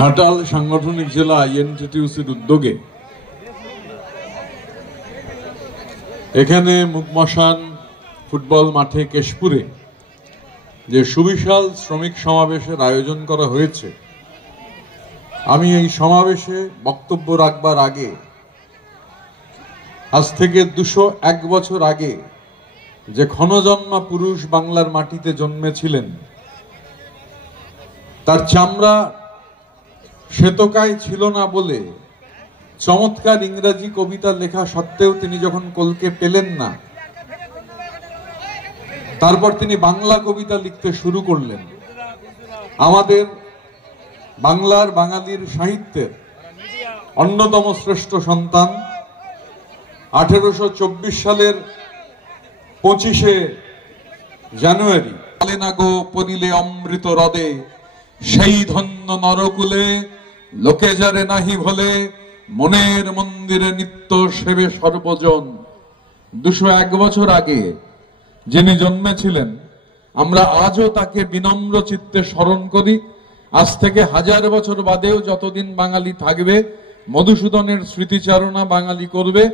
ঘাটাল সাংগঠনিক জেলা আইএনটিটিউসির উদ্যোগে এখানে মুকমশান ফুটবল মাঠে কেশপুরে যে সুবিশাল শ্রমিক সমাবেশের আয়োজন করা হয়েছে, আমি এই সমাবেশে বক্তব্য রাখবার আগে আজ থেকে 201 বছর আগে যে ক্ষণজন্মা পুরুষ বাংলার মাটিতে জন্মেছিলেন, তার চামড়া শ্বেতকায় ছিল না বলে চমৎকার ইংরেজি কবিতা লেখা সত্ত্বেও তিনি যখন কলকে পেলেন না, তারপর তিনি বাংলা কবিতা লিখতে শুরু করলেন। আমাদের বাংলার বাঙালির সাহিত্যের অন্যতম শ্রেষ্ঠ সন্তান 1824 সালের 25শে জানুয়ারি, না গো পরিলে অমৃত হ্রদে সেই ধন্য নরকুলে লোকে যারে নাহি ভোলে মনের মন্দিরে নিত্য সেবে সর্বজন। 201 বছর আগে যিনি জন্মেছিলেন, আমরা আজও তাকে বিনম্র চিত্তে স্মরণ করি। আজ থেকে 1000 বছর বাদেও যতদিন বাঙালি থাকবে, মধুসূদনের স্মৃতিচারণা বাঙালি করবে।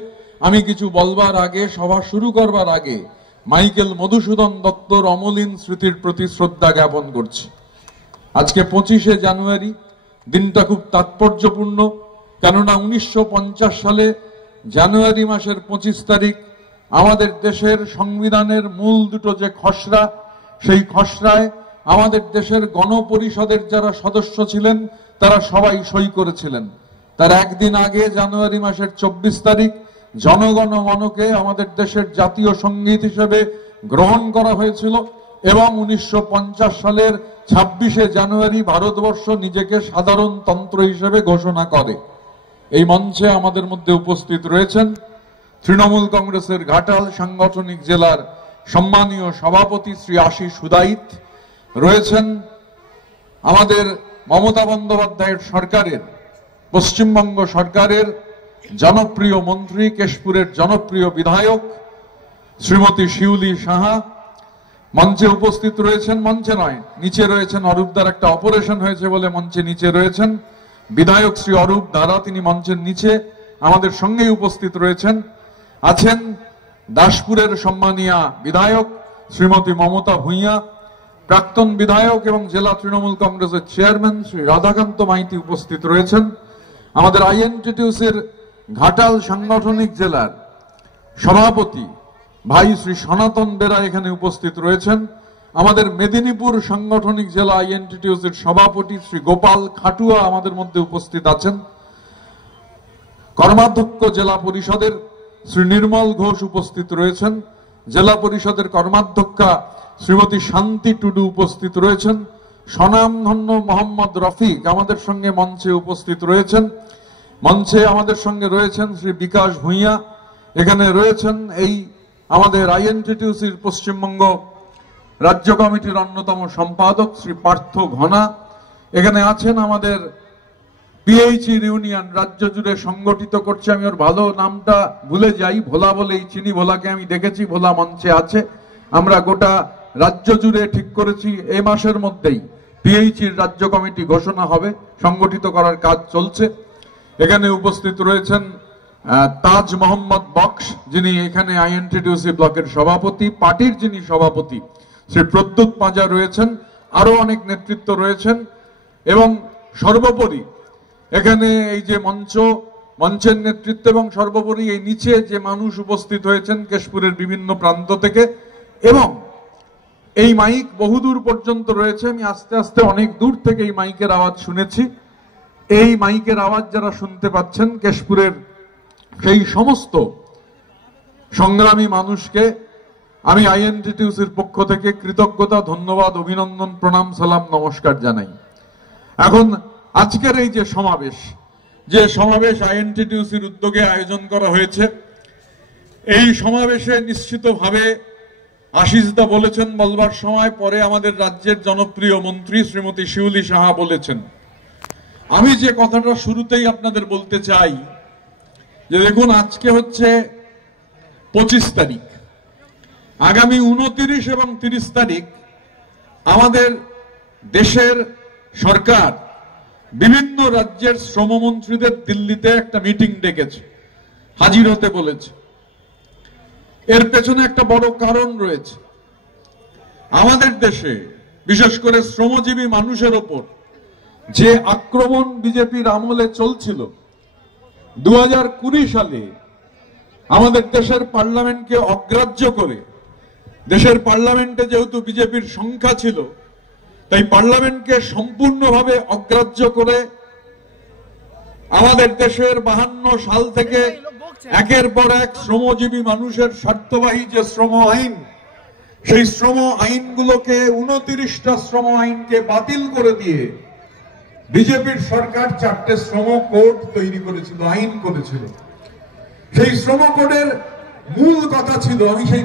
আমি কিছু বলবার আগে, সভা শুরু করবার আগে মাইকেল মধুসূদন দত্তর অমলিন স্মৃতির প্রতি শ্রদ্ধা জ্ঞাপন করছি। আজকে 25শে জানুয়ারি, দিনটা খুব তাৎপর্যপূর্ণ, কেননা 1950 সালে জানুয়ারি মাসের 25 তারিখ আমাদের দেশের সংবিধানের মূল দুটো যে খসড়া, সেই খসড়ায় আমাদের দেশের গণপরিষদের যারা সদস্য ছিলেন তারা সবাই সই করেছিলেন। তার একদিন আগে জানুয়ারি মাসের 24 তারিখ জনগণ মনকে আমাদের দেশের জাতীয় সঙ্গীত হিসেবে গ্রহণ করা হয়েছিল এবং 1950 সালের 26শে জানুয়ারি ভারতবর্ষ নিজেকে সাধারণতন্ত্র হিসেবে ঘোষণা করে। এই মঞ্চে আমাদের মধ্যে উপস্থিত রয়েছেন তৃণমূল কংগ্রেসের ঘাটাল সাংগঠনিক জেলার সম্মানীয় সভাপতি শ্রী আশিস হুদাইত, রয়েছেন আমাদের মমতা বন্দ্যোপাধ্যায়ের সরকারের, পশ্চিমবঙ্গ সরকারের জনপ্রিয় মন্ত্রী, কেশপুরের জনপ্রিয় বিধায়ক শ্রীমতী শিউলি সাহা মঞ্চে উপস্থিত রয়েছেন। মঞ্চে নয়, নিচে রয়েছেন। অরূপদার একটা অপারেশন হয়েছে বলে মঞ্চে নিচে রয়েছেন বিধায়ক শ্রী অরূপ দারা, তিনি মঞ্চের নিচে আমাদের সঙ্গেই উপস্থিত রয়েছেন। আছেন দাসপুরের সম্মানীয়া বিধায়ক শ্রীমতী মমতা ভূঁইয়া, প্রাক্তন বিধায়ক এবং জেলা তৃণমূল কংগ্রেসের চেয়ারম্যান শ্রী রাধাকান্ত মাইতি উপস্থিত রয়েছেন। আমাদের আইএনটিটিউসির ঘাটাল সাংগঠনিক জেলার সভাপতি ভাই শ্রী সনাতন বেরা এখানে উপস্থিত রয়েছেন। আমাদের মেদিনীপুর সাংগঠনিক জেলা আইএনটিটিউসির সভাপতি শ্রী গোপাল খাটুয়া আমাদের মধ্যে উপস্থিত আছেন। কর্মাধ্যক্ষ জেলা পরিষদের শ্রী নির্মল ঘোষ উপস্থিত রয়েছেন। জেলা পরিষদের কর্মাধ্যক্ষা শ্রীমতী শান্তি টুডু উপস্থিত রয়েছেন। স্বনামধন্য মোহাম্মদ রফিক আমাদের সঙ্গে মঞ্চে উপস্থিত রয়েছেন। মঞ্চে আমাদের সঙ্গে রয়েছেন শ্রী বিকাশ ভূঁইয়া, এখানে রয়েছেন এই আমাদের আইএনটিটিউসির পশ্চিমবঙ্গ রাজ্য কমিটির অন্যতম সম্পাদক শ্রী পার্থ ঘনা, এখানে আছেন আমাদের পিএইচইর ইউনিয়ন রাজ্য জুড়ে সংগঠিত করছে, আমি ওর ভালো নামটা ভুলে যাই, ভোলা বলেই চিনি, ভোলাকে আমি দেখেছি, ভোলা মঞ্চে আছে। আমরা গোটা রাজ্য জুড়ে ঠিক করেছি এই মাসের মধ্যেই পিএইচইর রাজ্য কমিটি ঘোষণা হবে, সংগঠিত করার কাজ চলছে। এখানে উপস্থিত রয়েছেন তাজ মোহাম্মদ বক্স, যিনি এখানে আইএনটিটিউসি ব্লকের সভাপতি, পার্টির যিনি সভাপতি শ্রী প্রদ্যুৎ পাঁজা রয়েছেন, আরো অনেক নেতৃত্ব রয়েছেন। এবং সর্বোপরি এখানে এই যে মঞ্চের নেতৃত্ব এবং সর্বোপরি এই নিচে যে মানুষ উপস্থিত হয়েছেন কেশপুরের বিভিন্ন প্রান্ত থেকে, এবং এই মাইক বহুদূর পর্যন্ত রয়েছে। আমি আস্তে আস্তে অনেক দূর থেকে এই মাইকের আওয়াজ শুনেছি। এই মাইকের আওয়াজ যারা শুনতে পাচ্ছেন, কেশপুরের সেই সমস্ত সংগ্রামী মানুষকে আমি আইএনটিটিউসির পক্ষ থেকে কৃতজ্ঞতা, ধন্যবাদ, অভিনন্দন, প্রণাম, সালাম, নমস্কার জানাই। এখন আজকের এই যে সমাবেশ আইএনটিটিউসির উদ্যোগে আয়োজন করা হয়েছে, এই সমাবেশে নিশ্চিতভাবে আশিসদা বলেছেন বলবার সময়, পরে আমাদের রাজ্যের জনপ্রিয় মন্ত্রী শ্রীমতী শিউলি সাহা বলেছেন। আমি যে কথাটা শুরুতেই আপনাদের বলতে চাই যে দেখুন, আজকে হচ্ছে 25 তারিখ, আগামী 29 এবং 30 তারিখ আমাদের দেশের সরকার বিভিন্ন রাজ্যের শ্রমমন্ত্রীদের দিল্লিতে একটা মিটিং ডেকেছে, হাজির হতে বলেছে। এর পেছনে একটা বড় কারণ রয়েছে। আমাদের দেশে বিশেষ করে শ্রমজীবী মানুষের ওপর যে আক্রমণ বিজেপির আমলে চলছিল, 2020 সালে আমাদের দেশের পার্লামেন্টকে অগ্রাহ্য করে, দেশের পার্লামেন্টে যেহেতু বিজেপির সংখ্যা ছিল, তাই পার্লামেন্টকে সম্পূর্ণভাবে অগ্রাহ্য করে আমাদের দেশের 52 সাল থেকে একের পর এক শ্রমজীবী মানুষের স্বার্থবাহী যে শ্রম আইন, সেই শ্রম আইনগুলোকে 29টা শ্রম আইনকে বাতিল করে দিয়ে বিজেপির সরকার 4টে শ্রম কোড তৈরি করেছিল, আইন করেছিল। সেই শ্রম কোডের মূল কথা ছিল, আমি সেই